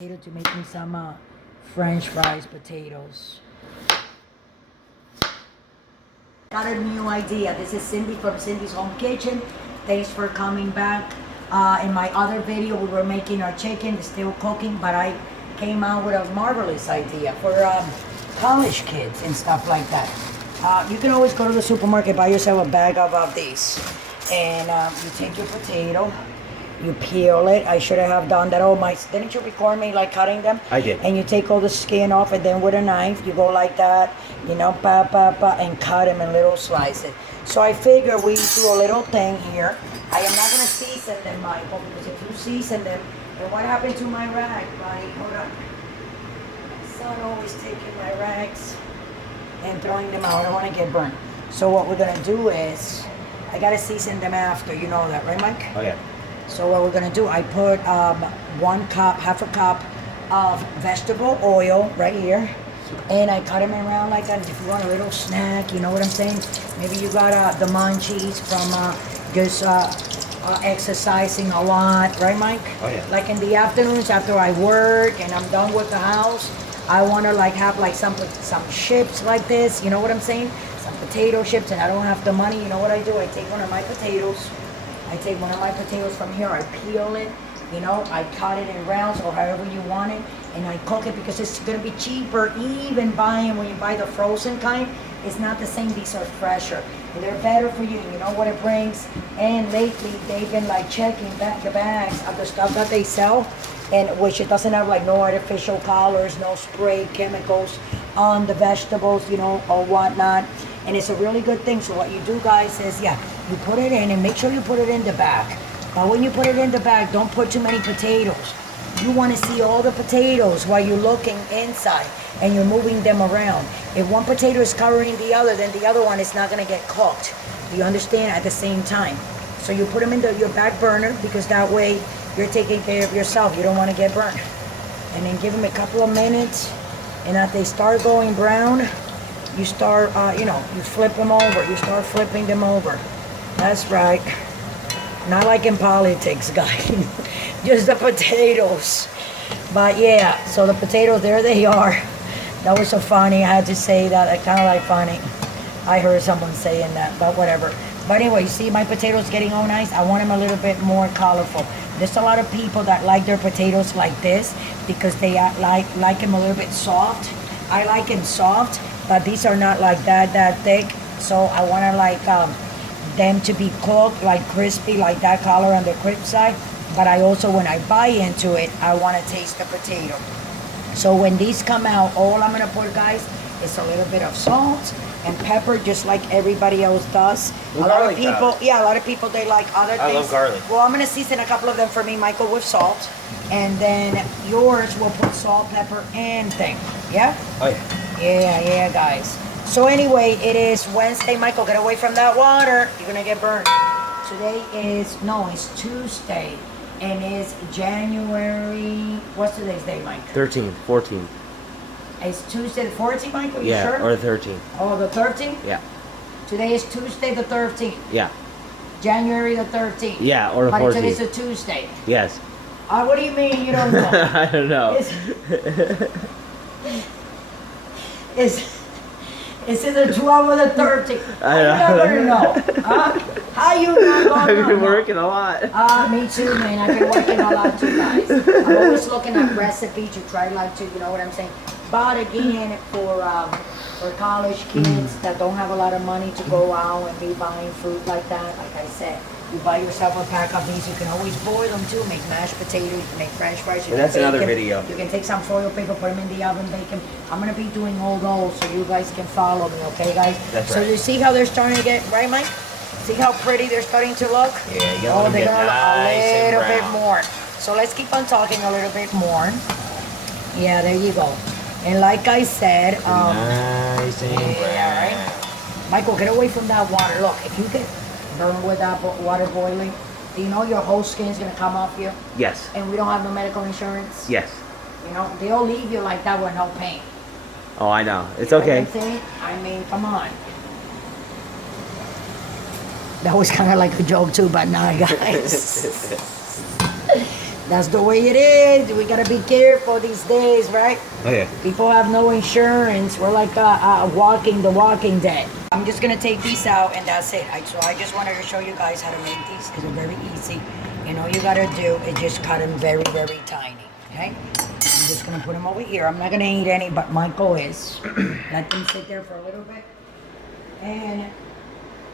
To make me some French fries, potatoes. Got a new idea. This is Cindy from Cindy's Home Kitchen. Thanks for coming back. In my other video, we were making our chicken, it's still cooking, but I came out with a marvelous idea for college kids and stuff like that. You can always go to the supermarket, buy yourself a bag of these. And you take your potato, you peel it. I should have done that. Oh my, didn't you record me like cutting them? I did. And you take all the skin off, and then with a knife, you go like that, you know, and cut them in little slices. So I figure we do a little thing here. I am not gonna season them, Michael, because if you season them, then what happened to my rag, buddy? Hold on. My son always taking my rags and throwing them out. I don't want to get burnt. So what we're gonna do is, I gotta season them after. You know that, right, Mike? Oh yeah. So what we're gonna do, I put 1 cup, half a cup of vegetable oil right here, and I cut them around like that. If you want a little snack, you know what I'm saying? Maybe you got the munchies from just exercising a lot, right, Mike? Oh yeah. Like in the afternoons after I work and I'm done with the house, I wanna like have like some chips like this, you know what I'm saying? Some potato chips, and I don't have the money. You know what I do? I take one of my potatoes. From here, I peel it, you know, I cut it in rounds or however you want it, and I cook it because it's gonna be cheaper. Even buying, when you buy the frozen kind, it's not the same. These are fresher. And they're better for you. You know what it brings? And lately, they've been like checking the bags of the stuff that they sell, and which it doesn't have like no artificial colors, no spray chemicals on the vegetables, you know, or whatnot. And it's a really good thing. So what you do, guys, is you put it in, and make sure you put it in the bag. But when you put it in the bag, don't put too many potatoes. You want to see all the potatoes while you're looking inside and you're moving them around. If one potato is covering the other, then the other one is not going to get cooked. You understand? At the same time. So you put them in your back burner, because that way you're taking care of yourself. You don't want to get burnt. And then give them a couple of minutes, and as they start going brown, you start, you flip them over. You start flipping them over. That's right. Not like in politics, guys. Just the potatoes. But yeah, so the potatoes, there they are. That was so funny. I had to say that. I kind of like funny. I heard someone saying that, but whatever. But anyway, you see my potatoes getting all nice. I want them a little bit more colorful. There's a lot of people that like their potatoes like this because they like them a little bit soft. I like them soft, but these are not like that thick. So I want to like them to be cooked like crispy, like that color on the crisp side. But I also, when I bite into it, I want to taste the potato. So when these come out, all I'm gonna put, guys, is a little bit of salt and pepper, just like everybody else does. A lot of people, they like other things. I love garlic. Well, I'm gonna season a couple of them for me, Michael, with salt, and then yours will put salt, pepper, and thing. Yeah. Oh yeah. Yeah, guys. So anyway, it is Wednesday. Michael, get away from that water. You're gonna get burned. Today it's Tuesday, and it's January, what's today's date, Mike? 13th, 14th. It's Tuesday the 14th, Michael, you Yeah, sure? or 13th. Oh, the 13th? Yeah. Today is Tuesday the 13th. Yeah. January the 13th. Yeah, or the But 14th. today's a Tuesday. Yes. What do you mean you don't know? I don't know. It's either 12 or the 13th. I How you never know? Huh? How you not gonna I've been know? working a lot. Me too, man. I've been working a lot too, guys. I'm always looking at recipes to try like to, you know what I'm saying? But again, for college kids that don't have a lot of money to go out and be buying fruit like that, like I said, you buy yourself a pack of these. You can always boil them too. Make mashed potatoes. You can make French fries. You And that's can bake another them. video. You can take some foil paper, put them in the oven, bake them. I'm gonna be doing all those so you guys can follow me, okay, guys? That's So right. you see how they're starting to get, right, Mike? See how pretty they're starting to look? Yeah, you Oh, gotta they're get gonna look nice a and little bit brown. more. So let's keep on talking a little bit more. Yeah, there you go. And like I said, Nice and brown. yeah, right? Michael, get away from that water. Look, if you get burned with that water boiling, do you know your whole skin's gonna come off you? Yes. And we don't have no medical insurance? Yes. You know, they'll leave you like that with no pain. Oh, I know. It's You know okay. what I'm saying? I mean, come on. That was kind of like a joke too, but nah, guys. That's the way it is. We gotta be careful these days, right? Oh yeah. People have no insurance. We're like the walking dead. I'm just gonna take these out and that's it. So I just wanted to show you guys how to make these. It's very easy. And all you gotta do is just cut them very, very tiny, okay? I'm just gonna put them over here. I'm not gonna eat any, but Michael is. Let them sit there for a little bit. And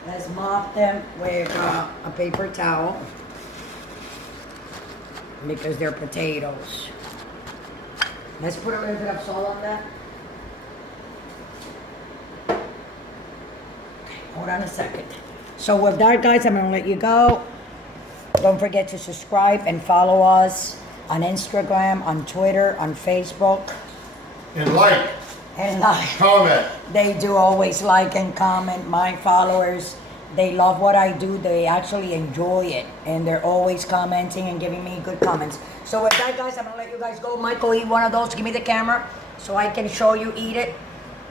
let's mop them with a paper towel because they're potatoes. Let's put a little bit of salt on that. Hold on a second. So with that, guys, I'm gonna let you go. Don't forget to subscribe and follow us on Instagram, on Twitter, on Facebook. And like. And like. Comment. They do always like and comment. My followers, they love what I do. They actually enjoy it. And they're always commenting and giving me good comments. So with that, guys, I'm gonna let you guys go. Michael, eat one of those. Give me the camera so I can show you eat it.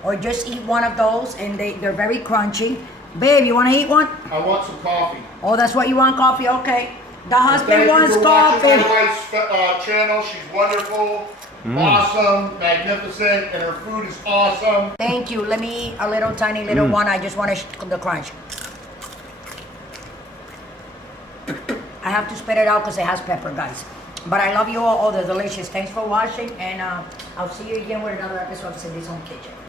Or just eat one of those, and they're very crunchy. Babe, you want to eat one? I want some coffee. Oh, that's what you want, coffee? Okay. The husband wants Thank you for coffee. watching my wife's channel. She's wonderful, awesome, magnificent, and her food is awesome. Thank you. Let me eat a little tiny little one. I just want the crunch. I have to spit it out because it has pepper, guys. But I love you all. Oh, they're delicious. Thanks for watching, and I'll see you again with another episode of Cindy's Home Kitchen.